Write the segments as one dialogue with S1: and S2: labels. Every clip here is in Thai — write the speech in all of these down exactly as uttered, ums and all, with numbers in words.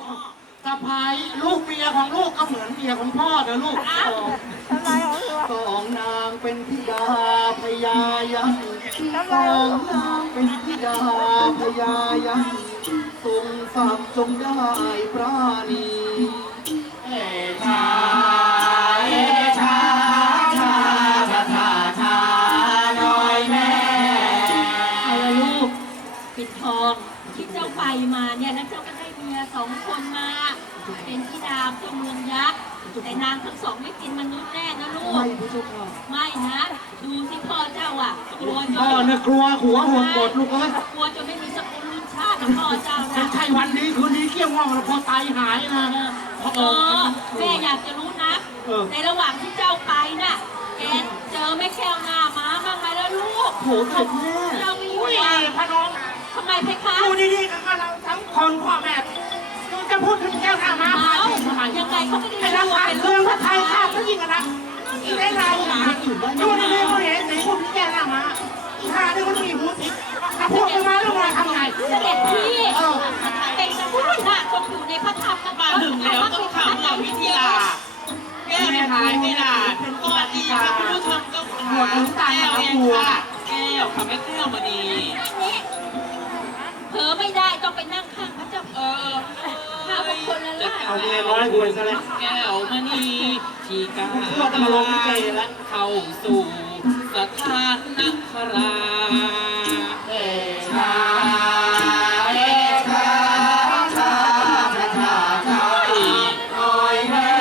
S1: สะพ้ายลูกเมียของลูกก็เหมือนเมียของพ่อเด้อลูกสองนางเป็นธิดาพญายักษ์สองนางเป็นธิดาพญายักษ์ทรงศักดิ์จงได้ปราณีเอชาเอชาชาชาชาชาน้อยแม่อะไรลูกปิดทองที่เจ้าไปมาเนี่ยแล้วเจ้าก็ได้เมียสองคนมาเป็นธิดาเจ้าเมืองยักษ์แต่นางทั้งสองไม่กินมนุษย์แน่นะลูกไม่พระเจ้าค่ะไม่นะดูที่พ่อเจ้าอ่ะกลัวจนพ่อเนี่ยกลัวหัวหัวหมดลูกเอ้ยกลัวจนไม่มีสกุลรุ่นชาติกับพ่อเจ้านะไม่ใช่วันนี้คืนนี้เกี้ยวว่างแล้วพอตายหายนะเออแม่อยากจะรู้นะในระหว่างที่เจ้าไปน่ะแกเจอแม่แก้วหน้าม้าบ้างไหมแล้วลูกโหเสร็จแม่เจ้าไม่อยู่อ่ะพระน้องทำไมเพคะดูดีๆกันเราทั้งคนพ่อแม่จะพูดถึงแก้วหน้าม้าทำไมยังไงเขาไม่ได้เป็นเรื่องพระไทยข้าก็ยิ่งกันนะอีได้ไรดูดีๆเขาเห็นไหนพูดถึงแก้วหน้าม้าข้าได้คนมีหูสิถ้าพูดมาแล้วมาทำไงเสด็จพี่เป็นผู้หน้าทรงอยู่ในพระธรรมมาถึงแล้วต้องทำอย่างพิธีลาแก้วในท้ายไม่ลาสวัสดีค่ะคุณผู้ชมก็หัวถึงตาแก้วเองค่ะแก้วค่ะแม่แก้วมาดีเผลอไม่ได้ต้องไปนั่งข้างพระเจ้าเออข้าเป็นคนละล่ะเอาเมียน้อยคุยซะแล้วแก้วมานีที่กาพวกมาลงเกแล้วเข้าสู่สถานนักราเอชาเอชาชาชาชาชาน้อยแม่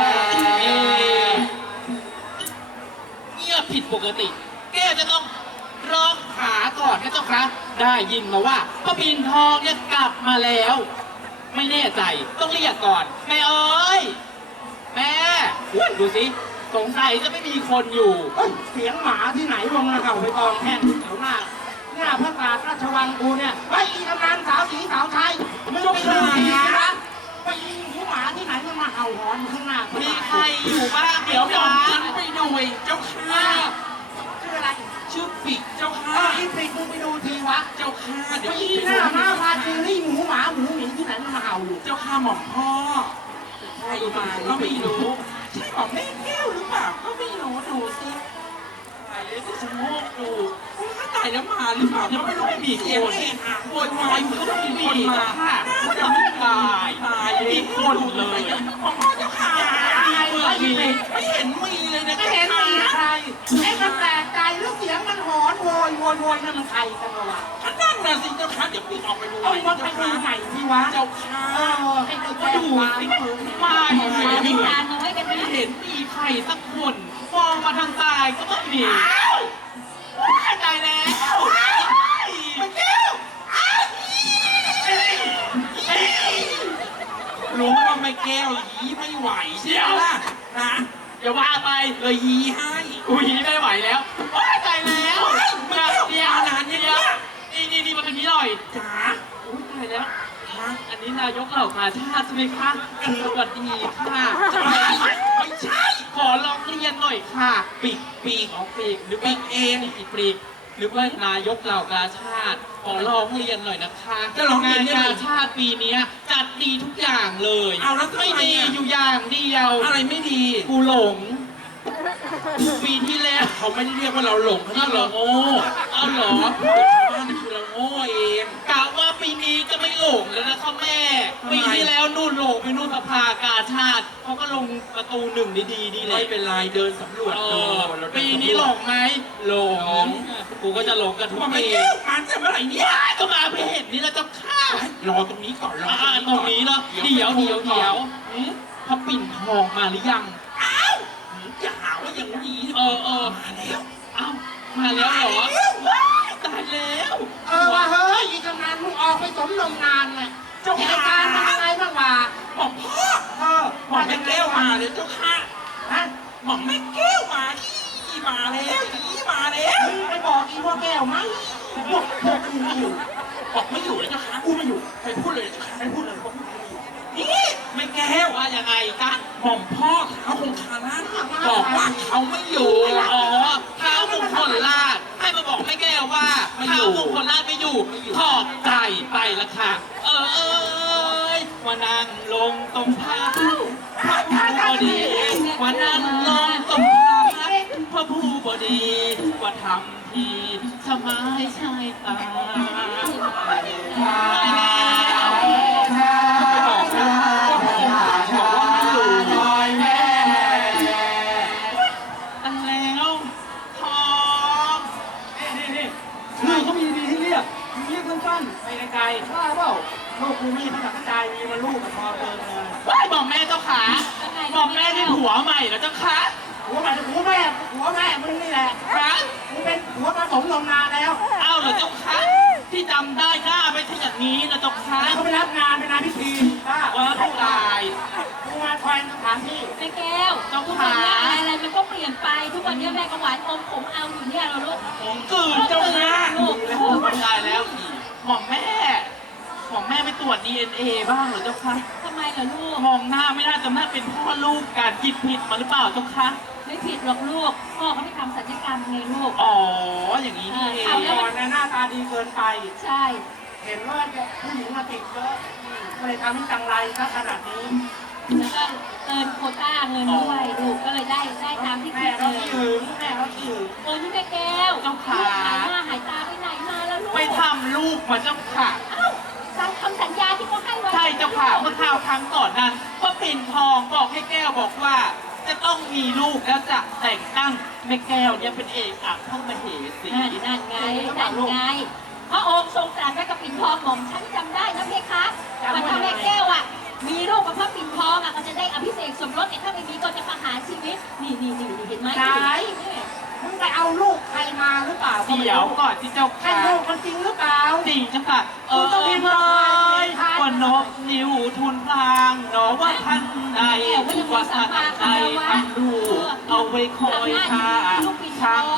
S1: เงียบผิดปกติแก้วจะต้องร้องขาก่อนนะเจ้าคะได้ยินมาว่าพระปิ่นทองเนี่ยกลับมาแล้วไม่แน่ใจต้องเรียกก่อนแม่เอ้ยแม่ดูสิสงสัยจะไม่มีคนอยู่เสียงหมาที่ไหนวงระเก่าไปกองแท่นแถวหน้าหน้าพระปราชราชวังกูเนี่ยไปอีกำนันสาวสีสาวไทยไม่ต้องไปดูนะไปยิงหูหมาที่ไหนมันมาเห่าหอนข้างหน้ามีใครอยู่บ้างเดี๋ยวหมอฉันไปดูเจ้าค่ะชื่ออะไรชื่อปิกเจ้าค่ะไอ้ปิกมึงไปดูทีวะเจ้าค่ะเดี๋ยวอีหน้ามาพาทีนี่หมูหมาหมูหมีที่ไหนมันมาเห่าอยู่เจ้าค่ะหม่อมพ่อใครมาก็ไม่รู้ใช่หม่อมแม่แก้วหรือเปล่าก็ไม่รู้ดูสิตายแล้วจะชะโงกดูถ้าตายแล้วมาหรือเปล่าก็ไม่รู้ไม่มีคนโวยวายมันก็ต้องมีคนมาค่ะจะไม่ตายตายมีคนเลยหม่อมพ่อเจ้าค่ะไม่เห็นมีเลยนะไม่เห็นมีใครไอ้มันแปลกใจแล้วเสียงมันหอนโวยโวยโวยนั่นมันใครกันวะท่านนั่งนะสิเจ้าค่ะเดี๋ยวพี่ออกไปดูเอามาไปดูใหม่ที่วะเจ้าค่ะให้ดูดูสิมาไม่มีการน้อยกันไม่เห็นมีใครสักคนมองมาทางตายก็ไม่มีตายแล้วไม่เกี่ยวรู้ว่าไม่แก้วยีไม่ไหวเชียวนะนะอย่าว่าไปเลยยีให้กูยีไม่ไหวแล้วโอ๊ยตายแล้วมาเดียวนานเดียวนี่นี่นี่มาทางนี้หน่อยจ๋าโอ๊ยตายแล้วอันนี้นายกเหล่ากาชาติใช่ไหมคะสวัสดีค่ะไม่ใช่ขอลองเรียนหน่อยค่ะปีกปีกของปีกหรือปีกเองอีกปีกหรือว่านายกเหล่ากาชาติขอลองเรียนหน่อยนะคะงานกาชาติปีนี้จัดดีทุกอย่างเลยเอาแล้วไม่ดีอยู่อย่างเดียวอะไรไม่ดีกูหลงปีที่แล้วเขาไม่ได้เรียกว่าเราหลงเขาเรียกเราโง่เอาเหรอบ้านคือเราโง่เองกะว่าปีนี้จะไม่หลงแล้วนะคะแม่ปีที่แล้วนู่นหลงไปนู่นสภากาชาติเขาก็ลงประตูหนึ่งดีดีดีเลยไม่เป็นไรเดินสำรวจดูปีนี้หลงไหมหลงกูก็จะหลงกันทุกปีมันจะเมื่อไหร่เนี่ยก็มาเพื่อเห็นนี่แล้วจะฆ่ารอตรงนี้ก่อนรอตรงนี้เนาะเดี๋ยวเดี๋ยวเดี๋ยวพระปิ่นทองมาหรือยังอ้าวจะหาว่าอย่างนี้เออเออมาแล้วอ้าวมาแล้วเหรอตายแล้วเออว่าเฮ้ยอีกำนันมึงออกไปสมนมนานเลยเจ้าการมันอะไรบ้างวะหม่อมพ่อเออหม่อมแม่แก้วมาเลยเจ้าค่ะฮะหม่อมแม่แก้วมาอีมาแล้วอีมาแล้วไปบอกอีพ่อแก้วมั้งพวกพวกกูไม่อยู่บอกไม่อยู่เลยเจ้าค่ะกูไม่อยู่ไปพูดเลยเจ้าค่ะไปพูดเลยนี่ไม่แก้วว่ายังไงจ๊ะหม่อมพ่อเขาคงคาราบอกว่าเขาไม่อยู่อ๋อเขาคงคนลาดให้มาบอกไม่แก้วว่าเขาคงคนลาดไม่อยู่ขอบใจไปละค่ะเออเอ้ย
S2: ว่านั่งลงตรงพักพระผู้บดีว่านั่งลงตรงพักพระผู้บดีว่าทำทีทำไมใช่ตาไปแล้วไปบอกนะว่าผมบอกว่าไม่อยู่ลอยแม่อันแล้วทองนี่นี่
S1: ชื่อเขามีดีให้เรียกเรียกสั้น
S2: ไปไกล
S1: ๆบ้าเปล่าลูกกูมีภาษาใจมีมาลูกกับพอเกินเลย
S2: ๆว้ายบอกแม่เจ้าขาบอกแม่ได้ผัวใหม่แล้วเจ้าคะ
S1: หัวใหม่หัวแม่หัวแม่มึงนี่แหละ
S2: ฮะ
S1: มึงเป็นหัวผสมนมนานแล้ว
S2: เอ้าเหรอเจ้าคะที่จำได้หน้าไม่ใช่อย่างนี้นะเจ้าคะ
S1: เขาไปรับงานเป็นงานพิธีป้า
S2: ว่าผู้ตาย
S1: กูมาคอยสถานที่
S3: แม่แก้วทุกวันนี้อะไรอะไรมันก็เปลี่ยนไป ทุกวันนี้แม่ก็หวานอมผมเอาอยู่เนี่ยเราลูก
S2: ผมกืนเจ้าค่ะไม่ได้แล้วหม่อมแม่หม่อมแม่ไปตรวจ ดี เอ็น เอ บ้างเหรอเจ้าคะ
S3: ทำไมล่ะลูก
S2: มองหน้าไม่น่าจะน่าเป็นพ่อลูกการคิดผิดมาหรือเปล่าเจ้าคะ
S3: ไม่ผิดหรอกลูก พ่อเขาไม่ทำศัลยกรรมไงลูก
S2: อ๋ออย่างนี้นี่เอง
S1: ก่อนนะหน้าตาดีเกินไป
S3: ใช่
S1: เห็นว่าผู้หญิงมาติดเยอะก็เลยทำให้จังไรซะขนาดนี้
S3: แล้วก็เกินโควต้าเงินด้วยลูกก็เลยได้ได้ตามที่
S1: แม่
S3: คิดเล
S1: เขา
S3: ย
S1: ขี้หึงแม่เขาขี้หึง
S3: เออนี่แม่แก้วลูกหายหน้าหายตาไปไหนมาแล้วลูก
S2: ไปทำลูกมาเจ้าค่ะ
S3: เอ้าสั่งคำสัญญาที่เขาให้ไว้
S2: ใช่เจ้าค่ะเมื่อคราวครั้งก่อนนั้นพ่อปิ่นทองบอกให้แก้วบอกว่า จะต้องมีลูกแล้วจะแต่งตั้งแม่แก้วเนี่ยเป็นเอกอัครมเหสี
S3: นั่นนั่นไงนั่นไงพระองค์ทรงตรัสไว้กับปิ่นทองหม่อมฉันจำได้นะเพคะว่าถ้าแม่แก้วอ่ะมีลูกกับพระปิ่นทองอ่ะก็จะได้อภิเษกสมรสแต่ถ้าไม่มีก็จะประหารชีวิตนี่นี่นี่เห็นไหม
S1: มึงไปเอาลูกใครมาหรือเปล่า
S2: เดี๋ยวก่อนที่เจ้า
S1: ใช่
S2: ค่ะ
S1: ลูกมันจริงหรือเปล่า
S2: จริงเจ้าค่ะเออเลยว่านกนิ้วทุนพลางหนอว่าท่านใดว่าท่านใดทำลูกเอาไว้คอยท่าช่าง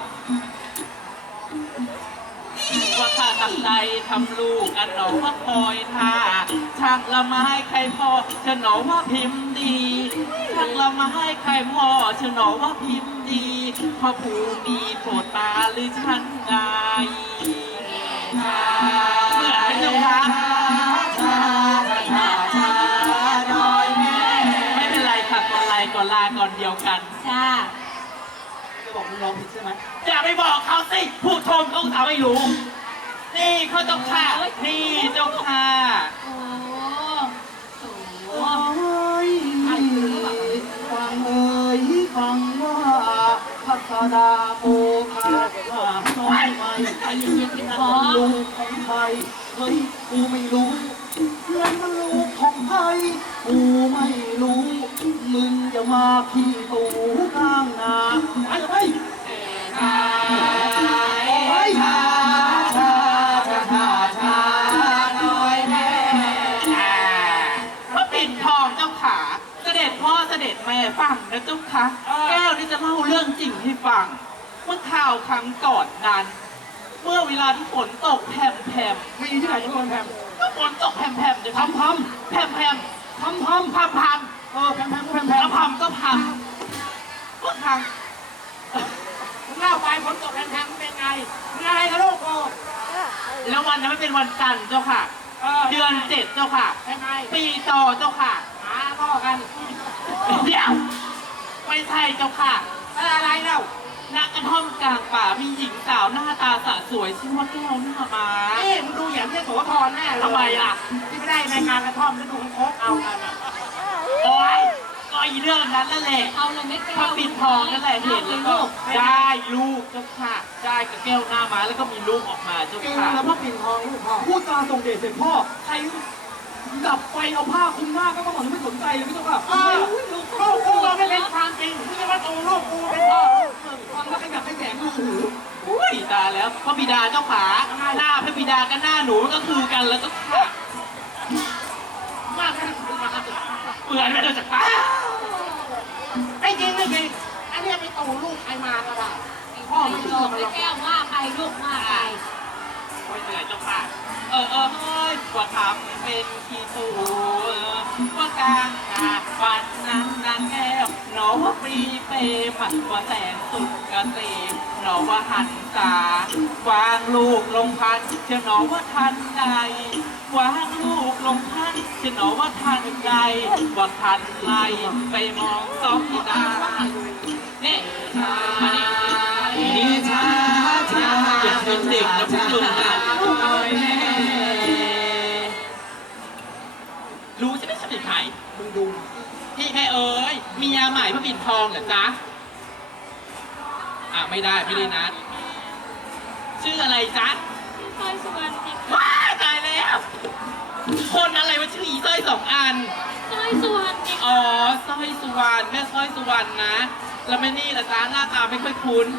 S2: ว่าข้าตั้งใจทำลูกอันหนอว่าคอยท่าช่างละไม้ใครพอจะหนอว่าพิมพ์ดีช่างละไม้ใครพอจะหนอว่าพิมพ์ดีพระภูมิโปรดตาหรือฉันใดเหมือนไหมเจ้าคะไม่เป็นไรค่ะก่อนไลก่อนลาก่อนเดียวกัน
S3: จ้า
S1: จะบอกมึงร้องผิดใช่ไหม
S2: อย่าไปบอกเขาสิผู้ชมเขาถามไม่รู้ นี่เขาเจ้าค่ะ นี่เจ้าค่ะ
S3: โอ้โห
S1: โอ้ยฟังเอ่ยฟังว่าพัสดาโอภาข้าน้อยไม่
S3: ใจเย็นๆเป็นพอ
S1: ลูกของใครเฮ้ยกูไม่รู้เพื่อนมันลูกของใครกูไม่รู้มึงจะมาขี้ตูข้างนาไปไปไปชาชาชาชาชาน้อยแม่
S2: พระปิ่นทองเจ้าขาเสด็จพ่อเสด็จแม่ฟังนะเจ้าค่ะแก้วนี่จะเล่าเรื่องจริงให้ฟัง เมื่อข่าวครั้งก่อนนั้น เมื่อเวลาที่ฝนตกแผ่มแผ่ม
S1: มีที่ไหนทุกคนแพม
S2: ก็ฝนตกแผ่มแผ่มจะ
S1: ทำท
S2: แผ่มแผ่ม
S1: ำทำทำ
S2: พัมพัม
S1: เออแพมแพมแพมแพ
S2: แล้ว
S1: ม
S2: พัมก็พัมก็พัง
S1: มึงเล่าไปฝนตกแพมแพมเป็นไงมึงอะไรกับลูกกู
S2: แล้ววันนั้นไม่เป็นวันจันทร์เจ้าค่ะ
S1: เออ
S2: เดือนเจ็ดเจ้าค่ะ
S1: เป็นไง
S2: ปีต่อเจ้าค่ะ
S1: หาพ่อกัน
S2: เดี๋ยวไม่ใช่เจ้าค่ะ
S1: อะไรเล่า
S2: ณกระท่อมกลางป่ามีหญิงสาวหน้าตาสะสวยชื่อว่าแก้วหน้าม้า
S1: เอ้มึงดูอย่างที่โสธรแน่เลย
S2: ทำไมล่ะ
S1: ที่ไม่ได้ในงานกระท่อมแล้วดูโคกเอากันอะ
S2: โอ้ยก็อีเรื่องนั้นนั่นแหละ
S3: เอาเลยแม่แก้ว
S2: พระปิ่นทองนั่นแหละเห็นแล้วก็ได้ลูกเจ้าค่ะ ได้กับแก้วหน้าม้าแล้วก็มีลูกออกมาเจ้า
S1: เก่ง
S2: ค่ะ
S1: แล้วพ่อปิ่นทองลูกพ่อพูดจาส่งเดชเสร็จพ่อใครดับไฟเอาผ้าคลุมหน้าก็บอกไม่สนใจเลยไม่ต้องว่าลูกลูกกูไม่เป็นความจริงมึงจะมาตูลูกกูเป็นพ่อฟังแล้วขยับขยแยงลูกหู
S2: อุ้ยตายแล้วพระบิดาเจ้าขาหน้าพระบิดากับหน้าหนูมันก็คือกันแล้วเจ้าค่ะ
S1: มากนะ
S2: เหมือนไม่โดนจากป้า
S1: ไม่จริงไม่จริงอันนี้ไปตูลูกใครมาก็ได้พ่อไม่
S3: ไม่
S1: เชื่
S3: ย
S1: อ
S3: อม
S1: มันหรอก
S3: แม่แก้วว่าใครลูกว่าใคร
S2: ไม่เหนื่อยเจ้าค่ะ เออเออเฮ้ยฝว่าทำเป็นขี้สูว่ากลางกาวันนั้นนางแก้วหนอว่าปรีเปรมว่าแสนสุดเกษมหนอว่าหันตาวางลูกลงพันเชื่อหนอว่าทันใดวางลูกลงพันเชื่อหนอว่าทันใดว่าทันไรไปมองสองที่ดานี่มานี่นี่ช้าช้าอย่าเป็นเด็กนะพวกมึงนะรู้ใช่ไหมฉันเป็นใคร
S1: มึงดู
S2: พี่แค่เอ๋ยเมียใหม่พระปิ่นทองเหรอจ๊ะอ่ะไม่ได้ไม่ได้นัดชื่ออะไรจ๊ะ
S3: สร้อยสุวรรณเพคะ
S2: ว้ายตายแล้ว คนอะไรมาชื่ออีสร้อยสองอัน
S3: สร้อยสุวรรณเพคะ
S2: อ๋อสร้อยสุวรรณแม่สร้อยสุวรรณนะ แล้วแม่นี่ละจ๊ะหน้าตาไม่ค่อยคุ้น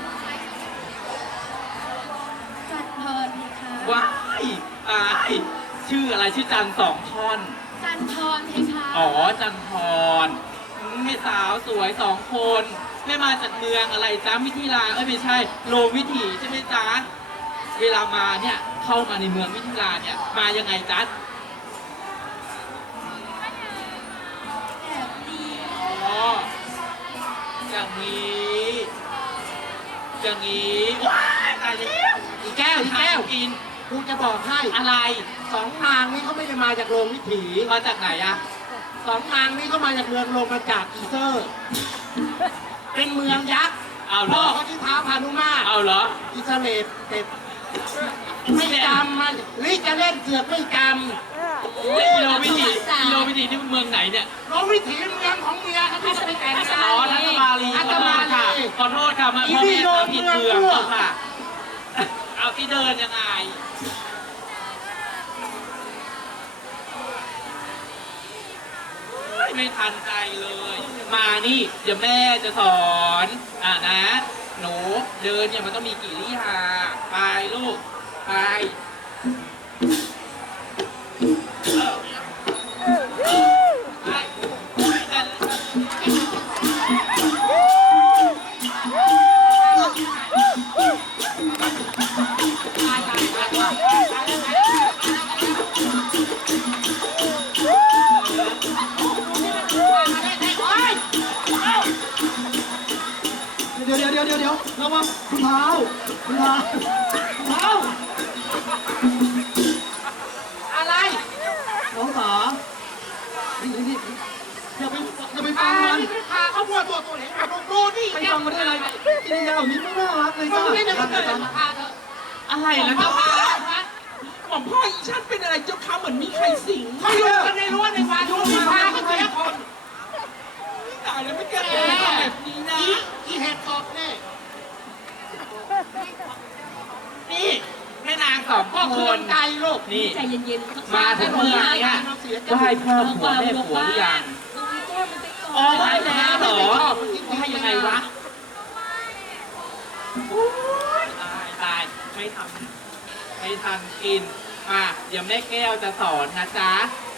S3: จันทรเพคะ
S2: ว้ายตายชื่ออะไรชื่อจันสองท่อน
S3: จันทรเพคะ
S2: อ๋อจันทรแม่สาวสวยสองคนแม่มาจากเมืองอะไรจ๊ะวิทิลาเอ้ยไม่ใช่โลวิถีใช่ไหมจ๊ะเวลามาเนี่ยเข้ามาในเมืองวิทิลาเนี่ยมายังไงจ๊ะ
S3: แอบดี
S2: อ๋ออย่างนี้อย่างนี้ว้ายตายแล้วอีแก้วอีแก้วกิน
S1: กูจะบอกให้
S2: อะไร
S1: สองนางนี้เขาไม่ได้มาจากโรงวิถี
S2: มาจากไหนอะ
S1: สองนางนี้เขามาจากเมืองโรมาจากอีเซอร์ เป็นเมืองยักษ์
S2: เอาเหร
S1: พ่อ
S2: อ
S1: เขาชื่อท้าวพานุมาตร
S2: เอาเหรอ
S1: อิสเลตเต็ดไม่จำมันลิจะเล่นเสือกไม่จ
S2: นี่กิโลวิถีกิโลวิถีนี่มันเมืองไหนเนี่ย
S1: ำโรงวิถีเมืองของเมียเขาที่จะไปแต่งงา
S2: อ๋อน ทัตมาลีข
S1: ทั
S2: อ
S1: ต
S2: โท
S1: มา
S2: ษค่ะ
S1: ลี
S2: ขอโทษค่ะมา
S1: อี
S2: พ่อ
S1: นี่
S2: แม่
S1: โด
S2: ตาน ผิดเมือง
S1: เมือง
S2: ค่ะ เอาที่เดินยังไงไม่ทันใจเลย มานี่เดี๋ยวแม่จะสอนอ่ะนะ หนูเดินเนี่ยมันต้องมีกิริยาไปลูกไปไป
S1: เดี๋ยวเดี๋ยวเดี๋ยวเดี๋ยวเดี๋ยวระวังคุณเท้าคุณเท้าคุณเท้าอะไรน้องสานี่นี่นี่อย่าไปอย่าไปฟังมันพาเขาบัวตัวตัวไหนดูดูนี่ไปฟังมันได้อะไรกิริยาแบบนี้ไม่น่ารักเลยจ้าไม่ได้เกิดมาพาเธอ
S2: อะไรนะเจ้าค่ะผมพ่ออีฉันเป็นอะไรเจ้าค่ะเหมือนมีใครสิง
S1: เขาอยู่กันในรั้วในวายุมีพาเขาเสียคน
S2: ตายแล้วไม่แก้ตัวแบบนี้นะ
S1: อีอีเห็ดตบเนี่ย
S2: นี่แม่นางสอง
S1: พ่อ
S2: ค
S1: คืน
S2: น
S1: ใจลูก
S2: นี่
S3: ใจเย็นๆ
S2: มาถึงเมืองเนี่ยไหว้พ่อผัวแม่ผัวหรือยัง
S3: ตรงนี้แก้วมันไปก่อน
S2: อ๋อไหว้แล้วเหรอไหว้ยังไงวะโอ๊ยตายตายไม่ทำไม่ทันกินมาเดี๋ยวแม่แก้วจะสอนนะจ๊ะ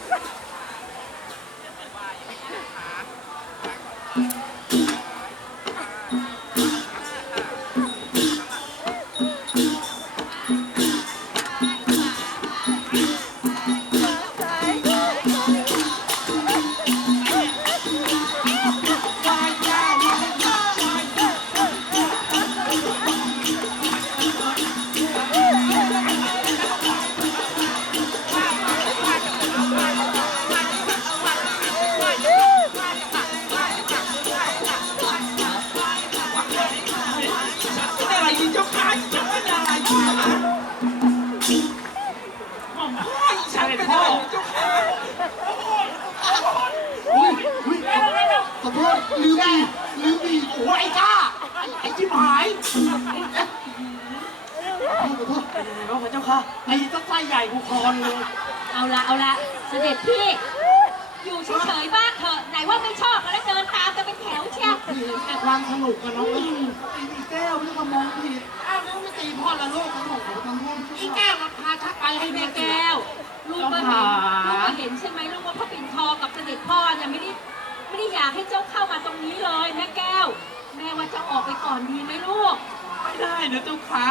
S1: ขอโทษลืมอีกลืมอีกโอ้ยไอ้ก้าไอ้ชิบหายขอโทษเป็นยังไงบ้างพระเจ้าค่ะไอ้ต้องไส้ใหญ่กูคอนเลย
S3: เอาละเอาละเสด็จพี่ อยู่เฉยๆบ้างเถอะไหนว่าไม่ชอบแล้วเดินตามกันเป็นแถวเชียว
S1: พี่เห็นแต่ความสนุกกันน้องไอ้แก้วนี่ก็มองผิดอ้าวแล้วไม่ตีพ่อละลูกทั้งหมดทั้งมวลอีแก้วมันพาชักไปให้
S3: แม่
S1: แม่แก้
S3: แก้
S1: ว
S3: วลูกก็เห็นลูกก็เห็นใช่ไหมลูกว่าพระปิ่นทองกับเสด็จพ่อเนี่ยไม่ได้ไม่ได้อยากให้เจ้าเข้ามาตรงนี้เลยแม่แก้ว แม่ว่าเจ้าออกไปก่อนดีไหมลูก
S2: ไม่ได้นะเจ้าค่ะแก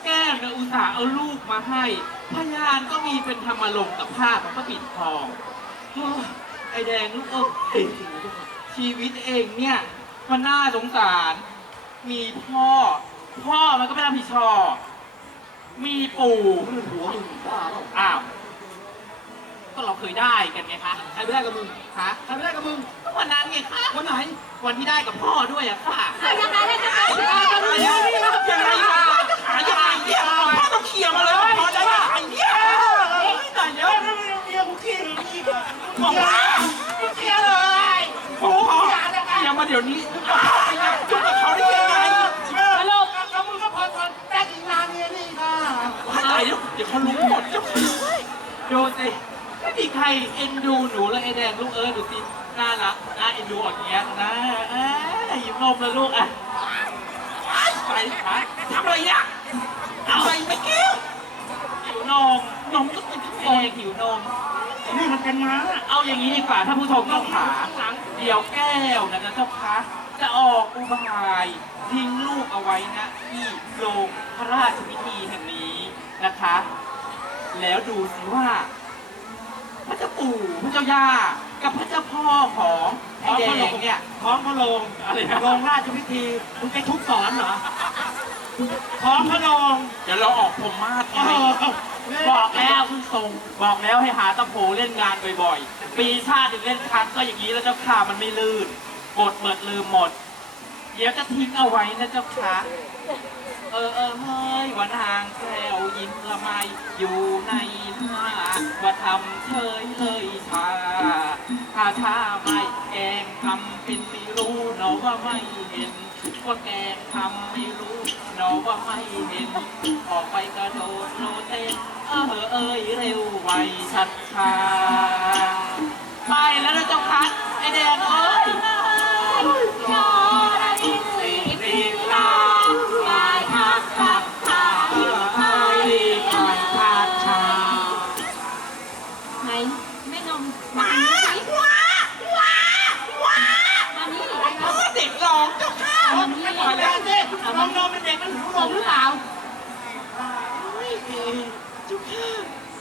S2: แก้วเนี่ยอุตส่าห์เอาลูกมาให้ พยานก็มีเป็นธรรมลงค์กับผ้าของพระปิ่นทองโอ้ยไอแดงลูกเอ้ยชีวิตเองเนี่ยมันน่าสงสาร มีพ่อ พ่อมันก็ไม่รับผิดชอบมีปู่
S1: มึงหัวมึงบ้าเปล่า
S2: อ้าว ก็เราเคยได้กันไงคะ
S1: ใครไม่ได้กับมึง
S2: ฮะ
S1: ใครไม่ได้กับมึง
S2: ก็วันนั้นไงคะ
S1: วันไหน
S2: วันที่ได้กับพ่อด้วยอะค่ะ
S3: เอายังไงแล้วจะไป
S2: อะไรเนี่ยยังไงล่ะหายังไงเนี่ยพ่อต้องเคลียร์มาเลยพ่อจะว่าไอ้เนี่ยแต่เดี๋ยวเมียกูเคลียร์อีกอะบอกว่าเคลียร์เลยโอ้โหเคลียร์มาเดี๋ยวนี้ไปจุกกับเขาได้ยังไง
S3: สรุป
S1: แล้วมึงก็พอพอแจ้งอีกนานเนี่ยนี่ค่ะ
S2: ว่าตายแล้วเดี๋ยวเขารู้หมดเจ้าดูสิไม่มีใครเอ็นดูหนูเลยไอ้แดงลูกเอ้ยดูสิน่ารักน่าเอ็นดูอ่อนแย้มนะเอ้ยยิ้มนมแล้วลูกอ่ะไปไปทำอะไรเนี่ยเอาอะไรไม่เกี่ยวหิวนมนมก็เป็นแพงหิวนมนี่มันเป็นม้าเอาอย่างนี้ดีกว่าถ้าผู้ชมต้องขาเดี๋ยวแก้วนะนะเจ้าคะจะออกอุบายทิ้งลูกเอาไว้นะที่โรงพระราชพิธีแห่งนี้นะคะ แล้วดูสิว่าพระเจ้าปู่พระเจ้าย่ากับพระเจ้าพ่อของไอ้แดงเนี่ยท้องพระโรงอะไรนะโรงราชพิธีมึงไปทุบสอนเหรอท้องพระโรงเดี๋ยวเราออกพรหมมาศไงบอกแล้วคุณทรงบอกแล้วให้หาตะโพเล่นงานบ่อยๆ ปีชาติถึงเล่นครั้งก็อย่างนี้แล้วเจ้าข่ามันไม่ลื่นกดเบิดลืมหมด เดี๋ยวจะทิ้งเอาไว้นะเจ้าค่ะเออเออเฮ้ยว่านางแก้วยิ้มละไมอยู่ในหน้าว่าทำเฉยเลยชาถ้าช้าไม่แกงทำเป็นไม่รู้เนาะว่าไม่เห็นว่าแกงทำไม่รู้เนาะว่าไม่เห็นออกไปกระโดดโลดเต้นเออเอ้ยเร็วไวชัดชาไปแล้วนะเจ้าค่ะไอแดงเอ้ย
S3: จอระดินสีพิลาลายทักทักทายไปไหนแม่นมมาสิว้าว้าว้ามานี่ไอ้เรา
S2: เด็กร้องเจ้าค่ะ
S3: มานี่
S1: ขอแล้วสิน้องนมเป็นเด็กมันหูนมหรือเปล่า
S2: เจ้าค่ะ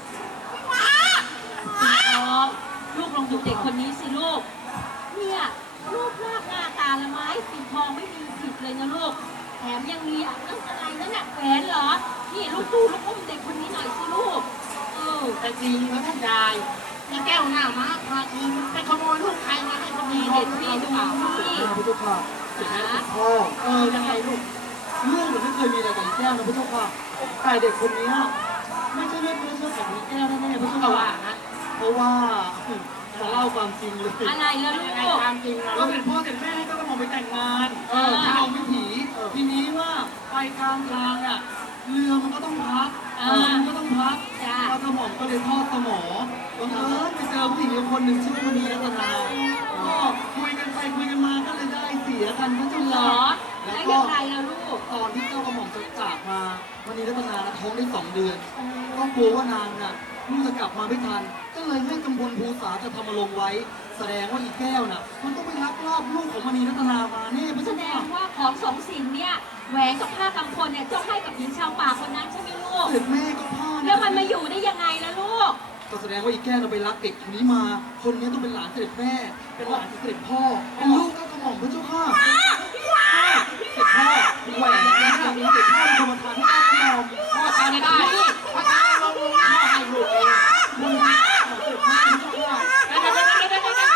S3: ลูกลองดูเด็กคนนี้สิลูกเนี่ยรูปร่างหน้าตาละไม้สีทองไม่มีผิดเลยนะลูกแถมยังมีนั่นอะไรนั่นน่ะแหวนเหรอนี่ลูกดูลูกอุ้มเด็กคนนี้หน่อยสิลูกเออ
S1: แต่จริงแล้วท่านยายไอ้แก้วหน้าม้าพาทีมันไปขโมยลูกใครมาให้ขโมย
S3: เด็กพี่ดูนี่
S1: พระเจ้าค่ะเด็กนะพ่อเออยังไงลูกลูกมันไม่เคยมีอะไรกับไอ้แก้วนะพระเจ้าค่ะแต่เด็กคนนี้ไม่ใช่เลือดเนื้อเชื้อของไอ้แก้วแน่ๆพระเจ้าค่ะนะเพราะว่าจะเล่าความจริงเลย
S3: อะไรล่ะลูก
S1: ไอ้ความจริงนะก็เป็นพ่อเป็นแม่ให้ก็กระหม่อมไปแต่งงานเออที่เราวิถีทีนี้ว่าไปกลางทางอ่ะเรือมันก็ต้องพักเออมันก็ต้องพัก
S3: จ้า
S1: เรากระหม่อมก็เลยทอดสมอบังเอิญไปเจอผู้หญิงคนหนึ่งชื่อมณีรัตนาก็คุยกันไปคุยกันมาก็เลยได้เสียกันพระเจ้า
S3: เหร
S1: ค่ะ
S3: อ
S1: แล้
S3: แล้ว ว
S1: ก็
S3: ยังไงล่ะลูก
S1: ตอนที่เจ้ากระหม่อมจะจากมามณีรัตนาท้องได้สองเดือน ก็กลัวว่านางน่ะลูกจะกลับมาไม่ทัน ก็เลยให้กำพลภูษาจะทำมาลงไว้ แสดงว่าอีแก้วน่ะ มันต้องไปลักลอบลูกของมณีรัตนามานี่พระ
S3: แส
S1: เจ้า
S3: ด
S1: ค่ะ
S3: งว่าของสองสิ่งเนี่ยแหวนกับผ้ากำพลเนี่ยต้องให้กับหญิงชาวป่าคนนั้นใช่ไหมลูก
S1: เสด็จแม่ก็พ่อ
S3: แล้วมันมาอยู่ได้ยังไงล่ะลูก
S1: ก็แสดงว่าอีแก้วเราไปรักเด็กคนนี้มา คนนี้ต้องเป็นหลานเสด็จแม่ เป็นหลานเสด็จพ่อ เป็นลูกเจ้ากระหม่อมพระเจ้าค่ะเสด็จพ่อแหวนนี้นะมีเสด็จพ่อเป็นคนมาทานให้เจ้ากระหม่อมพ่อทานไม่ได้พ่อทานลงพ่อให้ลูกเองลูกเสด็จแม่พระเจ้าค่ะเดี๋ยวเดี๋ยวเดี๋ยวเดี๋ยวเดี๋ยวเดี๋ยว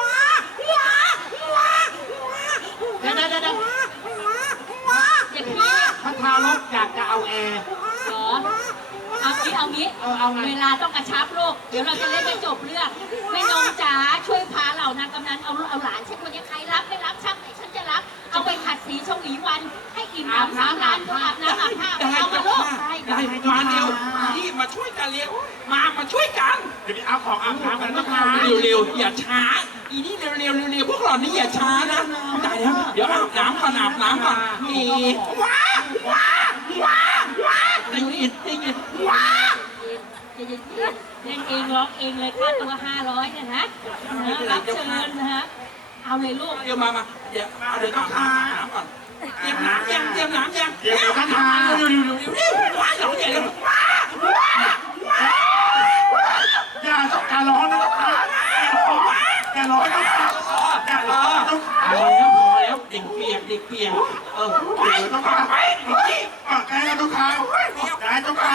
S1: เดี๋ยวเดี๋ยวเดี๋ยว
S3: เด็กพี่
S1: พระทารกอยากจะเอาแอร์
S3: เหรอเอางี้เอางี้
S1: เออเอาไง
S3: เวลาต้องกระชับลูกเดี๋ยวเราจะเล่นให้จบเรื่องแม่นมจ๋าช่วยพาเหล่านางกำนันเอาเอาหลานฉันคนนี้ใครรับไม่รับช่างไหนฉันจะรับ เอาไปขัดสีชงหวีวัน ให้อิ่มน้ำสามล้านอาบน้ำอาบท่า
S2: ได้
S3: เอามา
S2: เจ้า
S3: ลูก
S2: ค่ะได้มาเร็วนี่มาช่วยกันเร็วมามาช่วยกันเดี๋ยวเอาของอาบน้ำกันนะคะเร็วๆอย่าช้าอีนี่เร็วๆเร็วๆพวกเรานี่อย่าช้านะตายแล้วเดี๋ยวอาบน้ำก่อนอาบน้ำก่อนนี่ว้าว้าว้าว้าได้ยินได้ยินว้า
S3: เย็นๆเล่นเองร้องเองเลยค่าตัวห้าร้อยเนี่ยนะนะรับเชิญนะฮะเอาเลยลูก
S2: เดี๋ยวมามาเดี๋ยวเดี๋ยวต้องอาบน้ำก่อนเตรียมน้ำยังเตรียมน้ำยัง
S1: เดี๋ยวเดี๋ยวท่านมา
S2: เดี๋ยวเดี๋ยวเดี๋ยวเดี๋ยวว้าหลงใหญ่เลยว้าว้าว้า
S1: อย่าต้องการร้อนนะต้องการอย่าร้อนต้องการอย่าร้อนต้องการ
S2: พอแล้วพอแล้วเด็กเปียกเด็กเปียกเออ
S1: เดี๋ยวต้องการไปแกต้องการแกต้องการ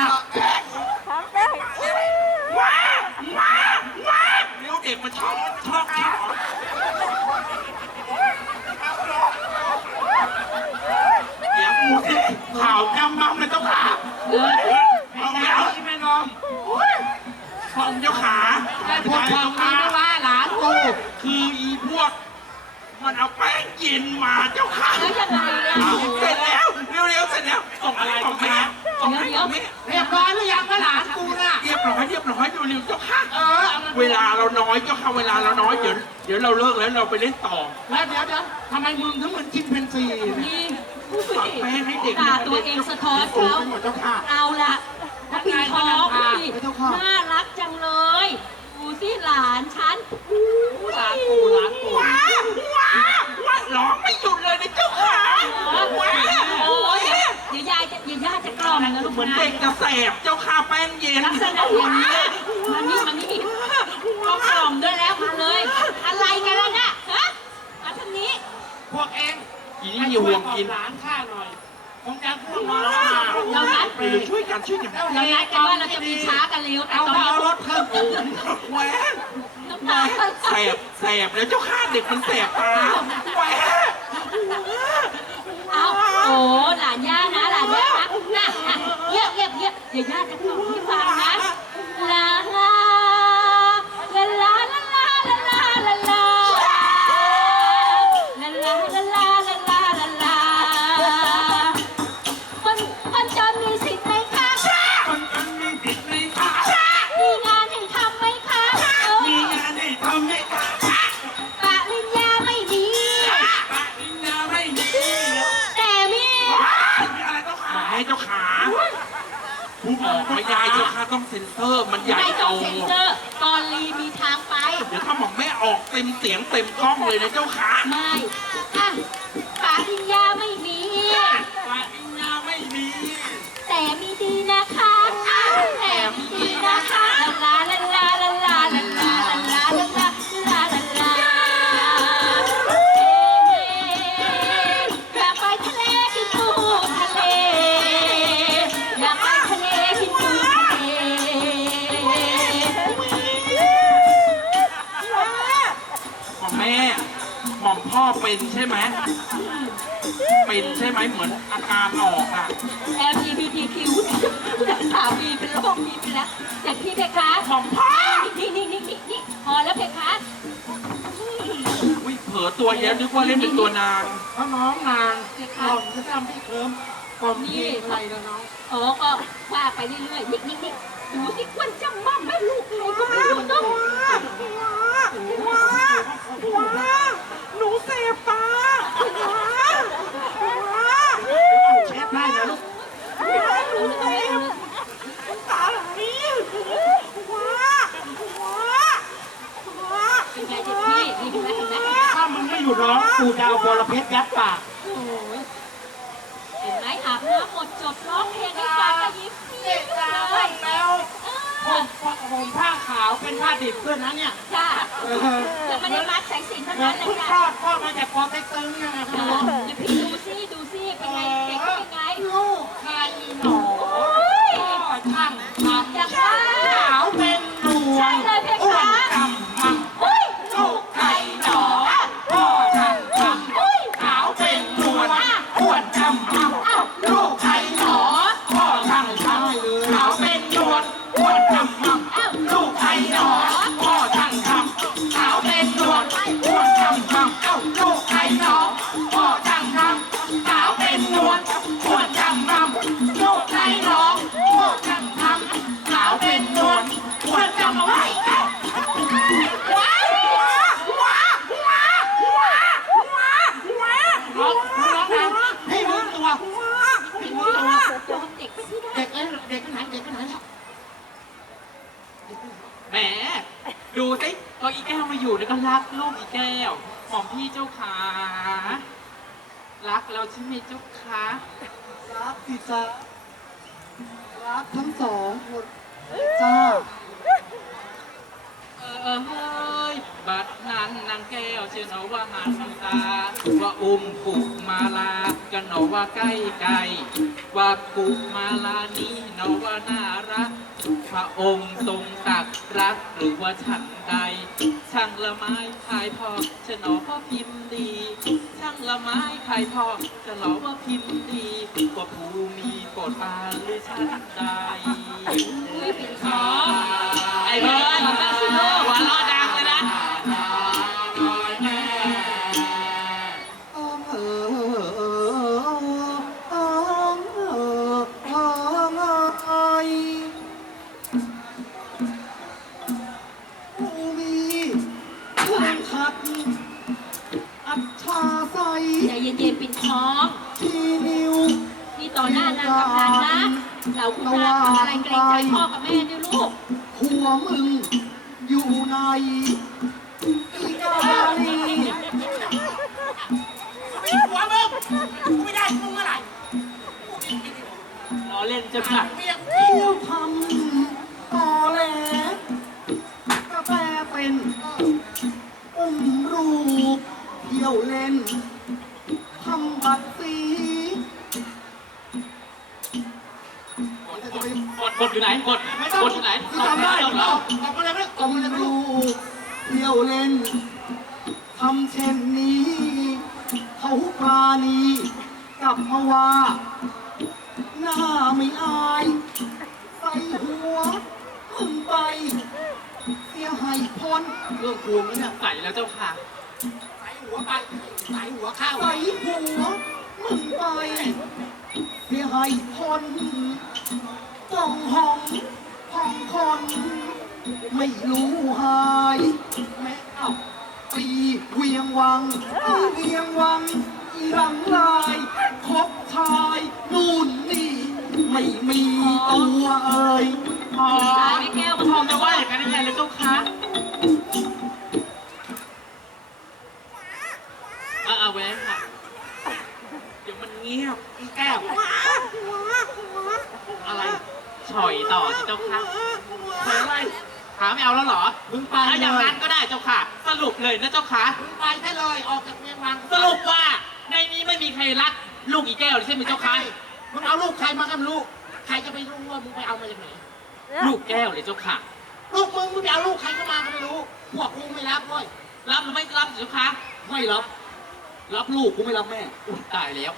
S2: ว้าว้าว้าเดี๋ยวเด็กมันชอบชอบชอบเดี๋ยว
S1: หมูที่ข่าวจำมั่งเลยต้องการ
S3: เออ
S1: เอาแล้วที่แม่นอม
S2: พ่อเจ้าขา
S1: ได้พวกทองนี้ไม่ว่าหลานกู
S2: คืออีพวกมันเอาแป้งเย็นมาเจ้าขา
S3: แล้วยังไงเนี่ย
S2: เสร็จแล้วเร็วๆเสร็จแล้วส่งอะไรส่งแม่ส่งให้ส่งแม่
S1: เรียบร้อยหรือยังว่าหลานกูน่ะ
S2: เรียบร้อยเรียบร้อยเร็วๆเจ้าค่ะ
S1: เออเอามัน
S2: เวลาเราน้อยเจ้าค่ะเวลาเราน้อยเดี๋ยวเดี๋ยวเราเลิกแล้วเราไปเล่นต่อ
S1: แล้วเดี๋ยวเดี๋ยวทำไมมึงถึงเหมือนกินเพนซี
S3: นี่
S2: ปักแป้งให้เด็ก
S3: ด่าตัวเองสะท้อน
S1: สูง
S3: เขา
S1: ไปหมดเจ้าค่ะ
S3: เอาละถ้าปีทองพี่
S1: ไปเจ้าค่ะ
S3: น่ารักจังเลยดูสิหลานฉัน
S1: หลานกูหลานกู
S2: ว้าว้าว้าร้องไม่หยุดเลยนะเจ้าค่ะว้า
S3: โอ้ยเดี๋ยวยายจะเดี๋ยวยายจะกล่อมนะลูก
S2: เหมือน
S3: นะ
S2: เด็กจะแสบเจ้าค่ะแป้งเย็น
S3: ลักษณะอย่างนี้มานี่มานี่ก็กล่อมด้วยแล้วมาเลย อะไรกันล่ะน่ะฮะมาทางนี้
S1: พวกเอง
S2: อีนี่อย่าห่วงกิน
S1: หลานข้าหน่อยคงจะพ่วงมา
S3: เรานัด
S2: เดี๋ยวช่วยกันช่วยกัน
S3: เรานัดกันว่าเราจะมีช้ากันเร็วแต่
S1: เอา
S3: ตอนนี้
S1: เอารถเพิ่มอู่
S2: แหวะ
S3: น้ำตา
S2: แสบแสบแล้วเจ้าค่ะเด็กมันแสบตาแหวะ
S3: เอาโอ้หลานย่านะหลานย่านะน่ะน่ะเงียบเงียบเงียบเดี๋ยวย่าจะกล่อมให้ฟังนะลาลาลาลาลาลาลาลาลาลาลาลาลาลาลาลาลาลาคนคนจนมีสิทธิ์ไหมคะ
S1: มันมันมีผิดไหมคะ
S3: มีงานให้ทำไหมคะเออ
S1: มีงานให้ทำไหมคะ
S3: ปริญญาไม่มี
S1: ปริญญาไม่มี
S3: แต่มี
S1: มีอะไรต้อง
S2: มา
S1: ขาย
S2: ให้เจ้าขาผู้ออกไม่ได้เจ้าค่ะต้องเซ็นเซอร์มันใหญ่
S3: ไม่
S2: โต
S3: ต้องเซ็นเซอร์กอลีมีทางไป
S2: เดี๋ยวถ้าหมอกไม่ออกเต็มเสียงเต็มกล้องเลยนะเจ้าขา
S3: ไม่อ่ะปริญญาไม่มี
S1: ปริญญาไม่มี
S3: แต่มีดีนะคะอ่ะแต่มีดีนะคะลาลาลาลาลาลาลาลาลาลาลาลาลาลาลาอยากไปทะเลกินปูทะเลอยากไปทะเลกินปูทะเล
S2: หม่อมแม่หม่อมพ่อเป็นใช่ไหมเป็นใช่ไหมเหมือนอาการออกอ่ะ
S3: แอล จี บี ที คิว จากสามีเป็นโรคนี้ไปแล้วจากพี่เพคะ
S2: หม่อมพ่อ
S3: นี่นี่นี่นี่นี่พอแล้วเพคะ
S2: อุ้ยเผลอตัวเยอะนึกว่าเล่นเป็นตัวนาง
S1: เพราะน้องนางกล่อมจะทำที่เคิมกล่อมที่อะไรนะน้อง
S3: เออก็ว่าไปเรื่อยๆนี่นี่นี่ดูสิควรจำมั่มแม่ลูกใครก็ไม่รู้ต้อง
S2: ว้าว้าหนูเสพตาว้า
S1: เช็ดได้นะลูก
S3: หนูเสพ
S2: ตาไหลว้าว้าว้า
S3: เป็นไงเด็กพี่นี่เห็นไหมเห็นไหม
S1: ถ้ามึงไม่หยุดร้องกูจะเอาบอระเพ็ดยัดปาก
S3: โอ้ยเห็นไหมอาบน้ำหมดจดร้องเพลงให้ฟังก็ยิ้ม
S1: เด็กตา
S3: เล
S1: บ้าน
S3: ย
S1: แมวผมผมผ้าขาวเป็นผ้าดิบด้วยนะเนี่ย
S3: จ้า
S1: เออ
S3: จะไม่ได้มัดสายสิญจนเท่า
S1: เหมือ
S3: นั้น นเลย
S1: เพิ่งคล
S3: จ้ะ
S1: อดพ่อมาจากปอเต็กตึงเนี่ยนะค
S3: เอ
S1: รับ
S3: อเดี๋ยวพี่ดูซิดูซิเป็นไงเด็กเป็นไง
S1: ลูกใครหนอพ่อช่างทำ
S3: อยากว่า
S1: ขาวเป็นหนว
S3: ใช่
S1: ล
S3: เลยเพ
S1: อ้ว
S3: คะ
S1: นจำมั่ง
S3: เฮ้ย
S1: ลูกใครหนอพ่อช่างทำขาวเป็นหนวลอ้วนจำมั่งลูกใครหนอพ่อช่างทำขาวเป็นหนวลอ้วนจำมั่งลูกใครหนอพ่อช่างทำขาวเป็นหนวลอ้วนจำมั่งลูกใครหนอพ่อช่างทำขาวเป็นหนวลอ้วนจำมั่งลูกใครหนอพ่อช่างทำขาวเป็นหนวลอ้วนจำมั่ง ว้าวว้าวว้าวว้าวว้าวว้าวร้องร้องดังให้รู้ตัวให้รู้ตัว
S3: โยนเด็กไปที่ได้
S1: เด็กเอ้ยเด็กไปไหนเด็กไปไหน
S2: แหมดูสิก็อีแก้วมาอยู่แล้วก็รักลูกอีแก้วหม่อมพี่เจ้าขารักเราใช่ไหมเจ้าคะ
S1: รักสิจ๊ะรักทั้งสองคนจ้า
S2: เออเออเฮ้ยบัดนั้นนางแก้วเชื่อหนอว่าหาน้ำตา ว่าอุ้มกุมาลากันหนอว่าใกล้ไกลว่ากุมาลานี้หนอว่าน่ารัก พระองค์ทรงตรักรักหรือว่าฉันใด ช่างละไม้ขายพอจะหนอว่าพิมพ์ดี ช่างละไม้ขายพอจะหนอว่าพิมพ์ดีกว่าผู้มีโปรดปรานหรือฉันใด
S3: อุ้ยปิ่นทอง
S2: ไอ้เบิร์ดหัวเราะดังเลยนะ
S1: เออเออเออเออเออไอผู้มีเครื่องขัด อัจฉาใส
S3: ใจเย็นๆปิ่นทอง
S1: ที่นิ้ว
S3: นี่ต่อหน้านางกำนันนะ เราคุณนางทำอะไรเกรงใจพ่อกับแม่ด้วยลูก
S1: หัวมึงอยู่ในอีกาลี
S4: หัวมึงกูไม่ได้มึงเมื่อไหร่
S2: ล้อเล่นจะค่ะ
S4: เมียกู
S1: เที่ยวทำต่อแหลกาแฟเป็นอุ้มรูปเที่ยวเล่นทำบัตรสี
S2: กดกดอยู่ไหนกด
S1: ไม่ต้อง
S2: กดอยู่ไหน
S1: คือทำได้
S2: กด
S1: เหร
S2: เหร
S1: อ
S2: อ
S4: ออกมาเลยไม่
S1: อุ้มรูปเที่ยวเล่นทำเช่นนี้ เขาปราณีกลับมาว่า หน้าไม่อายใส่หัวมึงไปเสียให้พ้นเรื่องพวงแล้วเนี่ย
S2: ใส่แล้วเจ้าค่ะ
S4: ใส่หัวไปใส่หัวข้าว
S1: ใส่หัวมึงไปเสียให้พ้นต้องห้องห้องคนไม่รู้หายแม้อับตีเวียงวังเวียงวังอีรังลายคบชายนู่นนี่ ไม่มีตัวเอ่ย
S2: อ๋อ
S3: ตายไม่แก้วมัน
S2: ทองจะว่าอย่างนั้นได้ไงเลยเจ้าค่ะอ่ะเอาแว้ค่ะ เดี๋ยวมันเงียบอีแก้ว อะไรฉ่อยต่อสิเจ้าค่ะเธออะไรหาไม่เอาแล้วเหรอ
S1: มึงไป
S2: ถ้าอย่าง
S1: เล
S2: นั้
S1: ย
S2: นก็ได้เจ้าค่ะ สรุปเลยนะเจ้าค่ะ
S4: มึงไปแค่เลยออกจากเมียงวัง
S2: สรุปว่าในนี้ไม่มีใครรักลูกอีแก้วเลยใช่ไหมเจ้าค่ะ
S4: มึงเอาลูกใครมากันลูกใครจะไปรู้ว่ามึงไปเอามาจากไหน
S2: ลูกแก้วเลยเจ้าค่ะ
S4: ลูกมึงมึงไปเอาลูกใครเข้ามาก็ไม่รู้พวกกูไม่รับเว้ย
S2: รับหรือไม่รับเจ้าค่ะ
S1: ไม่รับ รับลูกกูไม่รับแม่
S2: อุ้ยตายแล้ว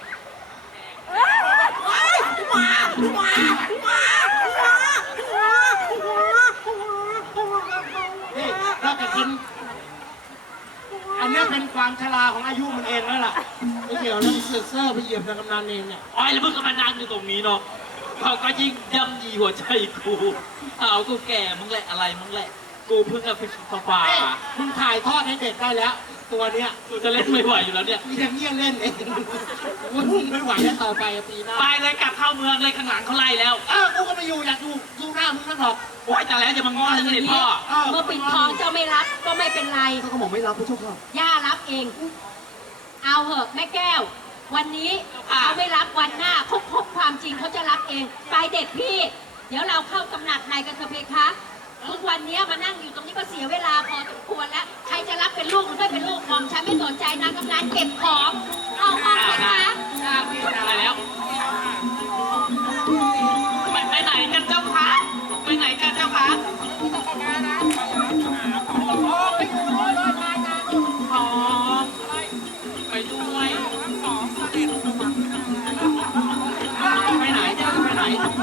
S4: นี่เราจะกิน อันเนี้ยเป็นความชราของอายุมันเองแล้วล่ะไม่เกี่ยวเรื่องเสือกเซ่อไปเหยียบนางกำนันเองเนี่ย
S2: อ้อยแล้วมึงก็มานั่งอยู่ตรงนี้เนาะเขาก็ยิ่งย่ำยีหัวใจกูเอากูแก่มึงแหละอะไรมึงแหละ กูเพิ่งเอาไปฟ้าฟ้า
S4: เอ้ยมึงถ่ายทอดให้เด็กได้แล้ว ตัวเนี้ย
S2: กูจะเล่นไม่ไหวอยู่แล้วเนี่ย
S4: มีแต่เงี้ยเล่นเองมึงไม่ไหวแล้วต่อไปอะปีหน้า
S2: ไปเลยกลับเข้าเมืองเลยข้างหลังเขาไล่แล้ว
S4: เออกูก็ไม่อยู่อยากดูดูหน้ามึงนั่นหรอก
S2: โอ้ยแต่แล้วจะมาง้อเลยเสด็จพ่อ
S4: เออ
S3: เมื่อปิ่นทองเจ้าไม่รับก็ไม่เป็นไร
S1: ถ้าเขาบอกไม่รับพระเจ้าค่ะ
S3: ย่ารับเอง เอาเหอะแม่แก้ว วันนี้เขาไม่รับวันหน้าเขาพบความจริงเขาจะรับเองไปเด็กพี่ เดี๋ยวเราเข้าตำหนักในกันเถอะเพคะทุกวันนี้มานั่งอยู่ตรงนี้ก็เสียเวลาพอสมควรแล้ว ใครจะรับเป็นลูกหรือไม่เป็นลูกของฉันไม่สนใจนะกำนันเก็บของ เอาออกเลยคะ
S2: ไปแล้วไปไปไหนกันเจ้าคะไปไหนกันเจ้าคะอ๋อไปด้วยไปไหนเจ้าจะไปไหน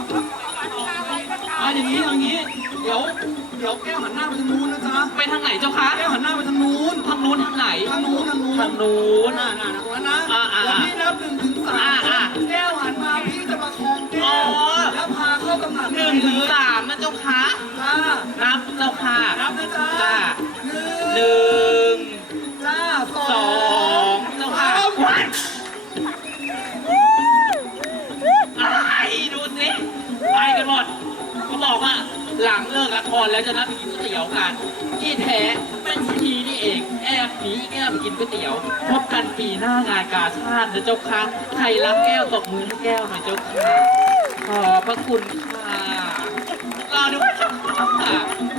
S1: อ่ะอย่างนี้อย่างนี้ เดี๋ยว เดี๋ยวแก้วหันหน้าไปทางนู้นนะจ๊ะ
S2: ไปทางไหนเจ้าคะ
S1: แก้วหันหน้าไปทางนู้น
S2: ทางนู้นทางไหน
S1: ทางนู้นทางนู้น
S2: ทางนู้น
S1: น่ะน่ะน่ะตรงนั้นนะ
S2: อ่าอ่า
S1: แล้วพี่นับหนึ่งถึงสา
S2: อ่ามอ่า
S1: แก้วหันมาพี่จะประคองแก้
S2: อ๋
S1: ว
S2: อ
S1: แล้วพาเข้าตำหนัก
S2: หนึ่งถึงสามนะเจ้าคะ
S1: จ้า
S2: นับเจ้าค่ะ
S1: นับนะจ๊ะ
S2: จ้า
S1: หนึ่
S2: ห
S1: ง
S2: นึ่ง
S1: จ้าส
S2: ส
S1: อ
S2: อง งเจ้าค่ะอะไรดูสิไปกันหมดเขาบอกว่าหลังเลิกละครแล้วจะนัดไปกินก๋วยเตี๋ยวกันที่แท้เป็นชีนี่เองแอบหนีแก้วไปกินก๋วยเตี๋ยวพบกันปีหน้างานกาชาตินะเจ้าค่ะใครรักแก้วตกมือให้แก้วหน่อยเจ้าค่ะขอบพระคุณค่ะรอดูว่าเจ้าค่ะ